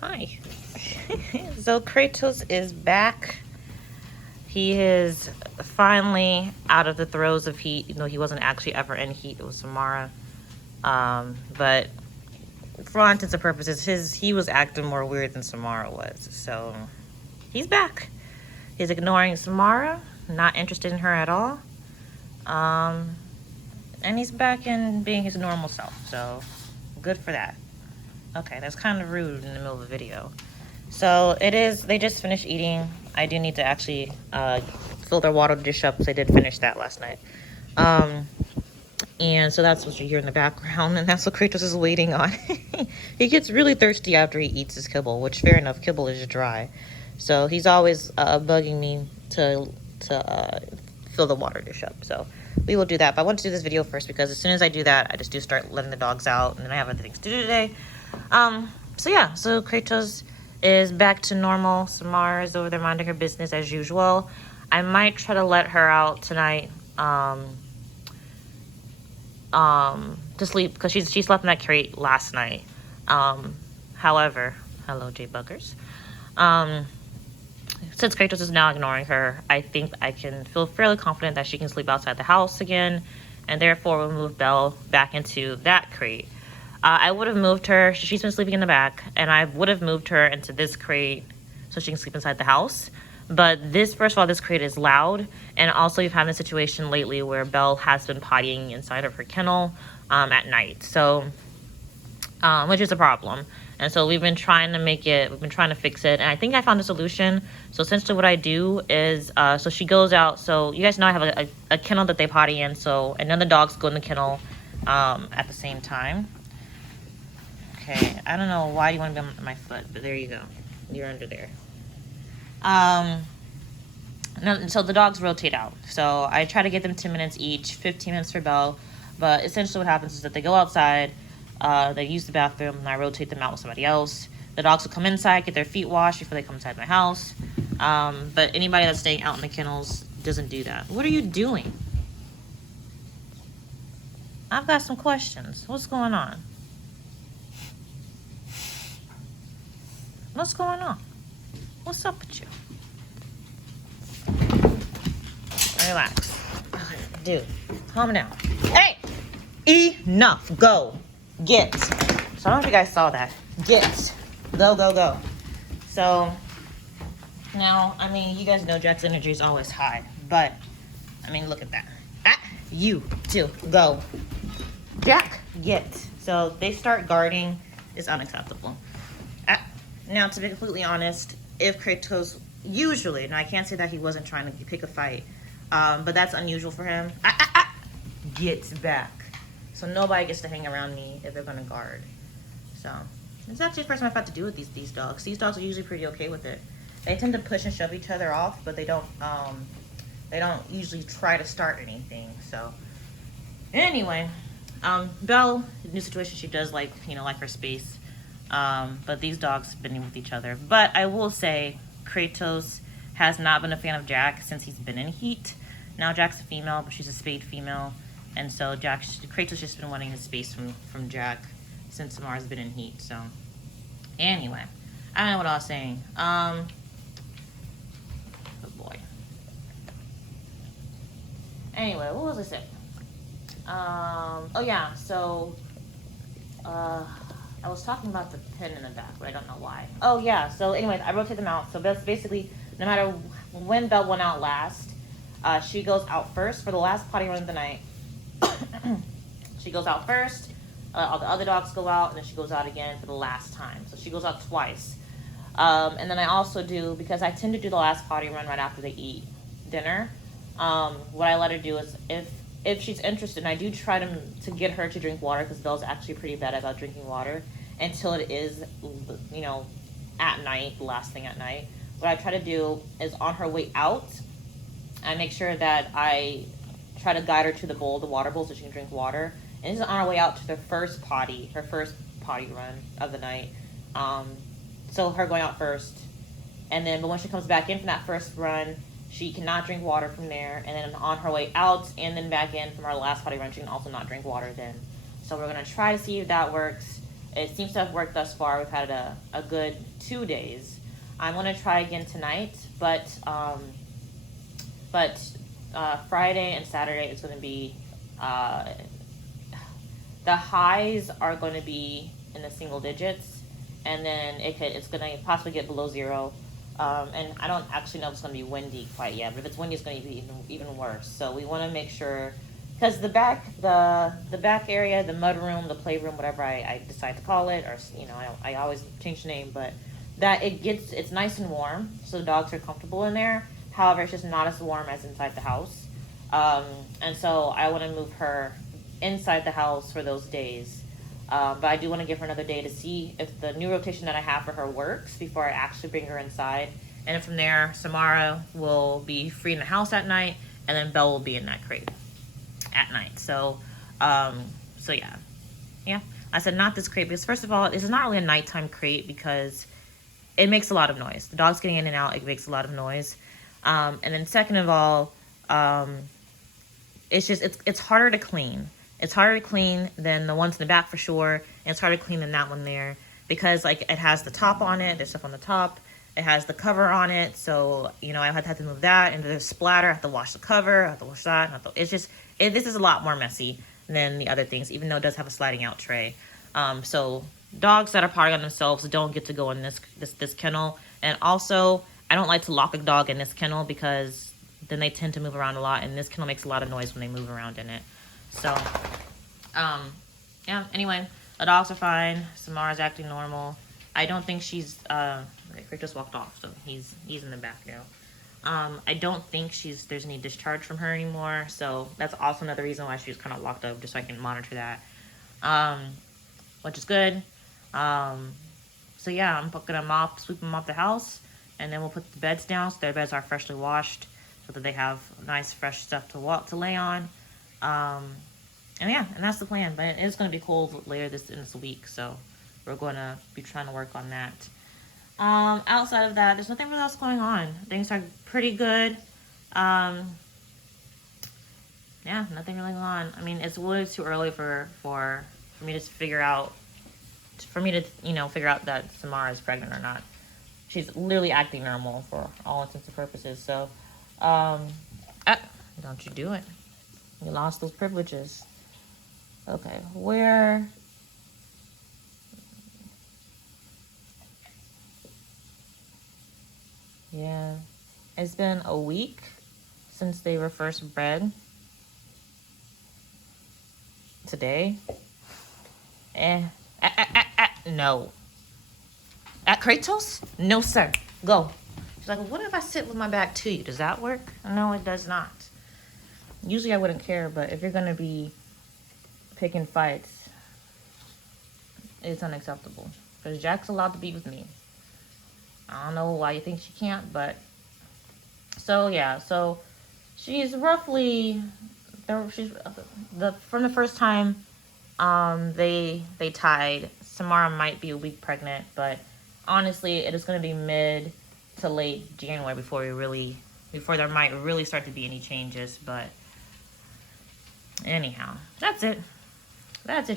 Hi. So Kratos is back. He is finally out of the throes of heat, even though he wasn't actually ever in heat. It was Samara. But for all intents and purposes, he was acting more weird than Samara was. So he's back. He's ignoring Samara, not interested in her at all. And he's back in being his normal self. So good for that. Okay, that's kind of rude in the middle of a video. So it is, they just finished eating. I do need to actually fill their water dish up because I did finish that last night. And so that's what you hear in the background, and that's what Kratos is waiting on. He gets really thirsty after he eats his kibble, which fair enough, kibble is dry. So he's always bugging me to fill the water dish up. So we will do that. But I want to do this video first because as soon as I do that, I just do start letting the dogs out, and then I have other things to do today. So yeah, so Kratos is back to normal. Samara is over there minding her business as usual. I might try to let her out tonight to sleep because she slept in that crate last night. However, hello J Buggers. Since Kratos is now ignoring her, I think I can feel fairly confident that she can sleep outside the house again, and therefore we'll move Belle back into that crate. I would have moved her, she's been sleeping in the back, and I would have moved her into this crate so she can sleep inside the house. But this, first of all, this crate is loud, and also we've had a situation lately where Belle has been pottying inside of her kennel at night, so which is a problem. And so we've been trying to fix it, and I think I found a solution. So essentially what I do is, so she goes out, so you guys know I have a kennel that they potty in, so, and then the dogs go in the kennel at the same time. Okay, I don't know why you want to be on my foot, but there you go. You're under there. So the dogs rotate out. So I try to get them 10 minutes each, 15 minutes for Belle. But essentially what happens is that they go outside, they use the bathroom, and I rotate them out with somebody else. The dogs will come inside, get their feet washed before they come inside my house. But anybody that's staying out in the kennels doesn't do that. What are you doing? I've got some questions. What's going on? What's going on? What's up with you? Relax. Dude, calm down. Hey! Enough. Go. Get. So I don't know if you guys saw that. Get. Go, go, go. So, now, I mean, you guys know Jack's energy is always high. But, I mean, look at that. Ah, you, too. Go. Jack, get. So, they start guarding. It's unacceptable. Now, to be completely honest, if Kratos usually, and I can't say that he wasn't trying to pick a fight, but that's unusual for him, gets back. So nobody gets to hang around me if they're going to guard. So it's actually the first time I've had to do with these dogs. These dogs are usually pretty okay with it. They tend to push and shove each other off, but they don't usually try to start anything. So anyway, Belle, new situation, she does like her space. But these dogs have been with each other. But I will say, Kratos has not been a fan of Jack since he's been in heat. Now Jack's a female, but she's a spayed female. And so Kratos just been wanting his space from Jack since Samara's been in heat. So anyway, I don't know what I was saying. Oh boy. Anyway, what was I saying? Oh yeah, so I was talking about the pin in the back, but I don't know why. Oh yeah, so anyways, I rotate them out. So that's basically, no matter when Belle went out last, she goes out first for the last potty run of the night. She goes out first, all the other dogs go out, and then she goes out again for the last time. So she goes out twice. And then I also do, because I tend to do the last potty run right after they eat dinner, what I let her do is, if she's interested, and I do try to get her to drink water, because Belle's actually pretty bad about drinking water until it is, at night, the last thing at night. What I try to do is on her way out, I make sure that I try to guide her to the bowl, the water bowl, so she can drink water. And this is on her way out to her first potty run of the night. So her going out first. And then, but when she comes back in from that first run, she cannot drink water from there. And then on her way out and then back in from our last potty run, she can also not drink water then. So we're going to try to see if that works. it seems to have worked thus far. We've had a good 2 days. I'm gonna try again tonight, but Friday and Saturday it's gonna be the highs are going to be in the single digits, and then it's going to possibly get below 0. And I don't actually know if it's going to be windy quite yet, but if it's windy, it's going to be even worse. So we want to make sure, because the back area, the mud room, the playroom, whatever I decide to call it, or I always change the name, but that it's nice and warm, so the dogs are comfortable in there. However, it's just not as warm as inside the house. And so I want to move her inside the house for those days. But I do want to give her another day to see if the new rotation that I have for her works before I actually bring her inside. And then from there, Samara will be free in the house at night, and then Belle will be in that crate at night. So yeah. I said not this crate because first of all, this is not really a nighttime crate because it makes a lot of noise. The dog's getting in and out, it makes a lot of noise. And then second of all, it's harder to clean. It's harder to clean than the ones in the back for sure, and it's harder to clean than that one there because like it has the top on it. There's stuff on the top. It has the cover on it, so I have to move that, and there's splatter. I have to wash the cover. I have to wash that. This is a lot more messy than the other things, even though it does have a sliding out tray. So dogs that are partying on themselves don't get to go in this kennel, and also I don't like to lock a dog in this kennel because then they tend to move around a lot, and this kennel makes a lot of noise when they move around in it. So, yeah, anyway, the dogs are fine. Samara's acting normal. I don't think she's, Rick just walked off, so he's in the back now. I don't think there's any discharge from her anymore, so that's also another reason why she was kind of locked up, just so I can monitor that, which is good. So yeah, I'm gonna sweep them off the house, and then we'll put the beds down so their beds are freshly washed, so that they have nice fresh stuff to lay on. And yeah, and that's the plan. But it is going to be cold later in this week, so we're going to be trying to work on that. Outside of that, there's nothing really else going on. Things are pretty good. Yeah, nothing really going on. I mean, it's way too early for me to figure out that Samara is pregnant or not. She's literally acting normal for all intents and purposes. So, don't you do it. You lost those privileges. Okay, where? Yeah, it's been a week since they were first bred. Today. No. At Kratos? No, sir. Go. She's like, what if I sit with my back to you? Does that work? No, it does not. Usually I wouldn't care, but if you're going to be picking fights, it's unacceptable. Because Jack's allowed to be with me. I don't know why you think she can't, but... So, yeah. So, she's roughly... From the first time they tied, Samara might be a week pregnant, but honestly, it is going to be mid to late January before there might really start to be any changes, but... Anyhow, that's it,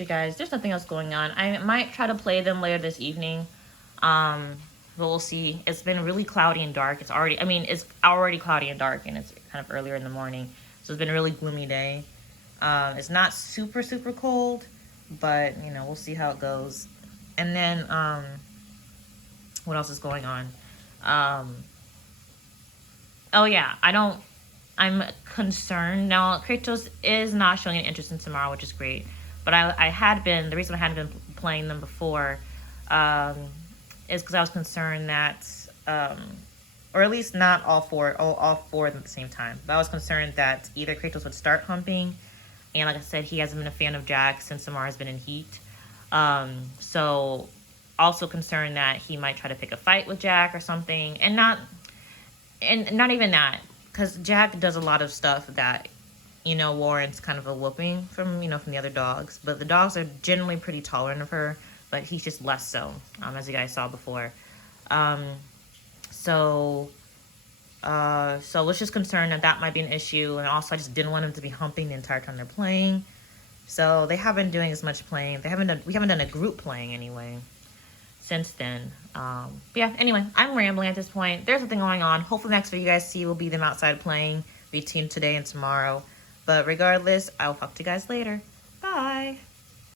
you guys. There's nothing else going on. I might try to play them later this evening, but we'll see. It's been really cloudy and dark. It's already cloudy and dark, and it's kind of earlier in the morning, so it's been a really gloomy day. It's not super cold, but we'll see how it goes. And then what else is going on? Oh yeah, I'm concerned. Now, Kratos is not showing an interest in Samara, which is great. But the reason I hadn't been playing them before is because I was concerned that, or at least not all four of them at the same time. But I was concerned that either Kratos would start humping, and like I said, he hasn't been a fan of Jack since Samara's been in heat. So also concerned that he might try to pick a fight with Jack or something, and not even that. Because Jack does a lot of stuff that, warrants kind of a whooping from the other dogs. But the dogs are generally pretty tolerant of her, but he's just less so, as you guys saw before. So was just concerned that might be an issue. And also, I just didn't want him to be humping the entire time they're playing. So they haven't been doing as much playing. We haven't done a group playing anyway since then. But yeah, anyway, I'm rambling at this point. There's something going on. Hopefully the next video you guys see will be them outside playing between today and tomorrow. But regardless, I will talk to you guys later. Bye.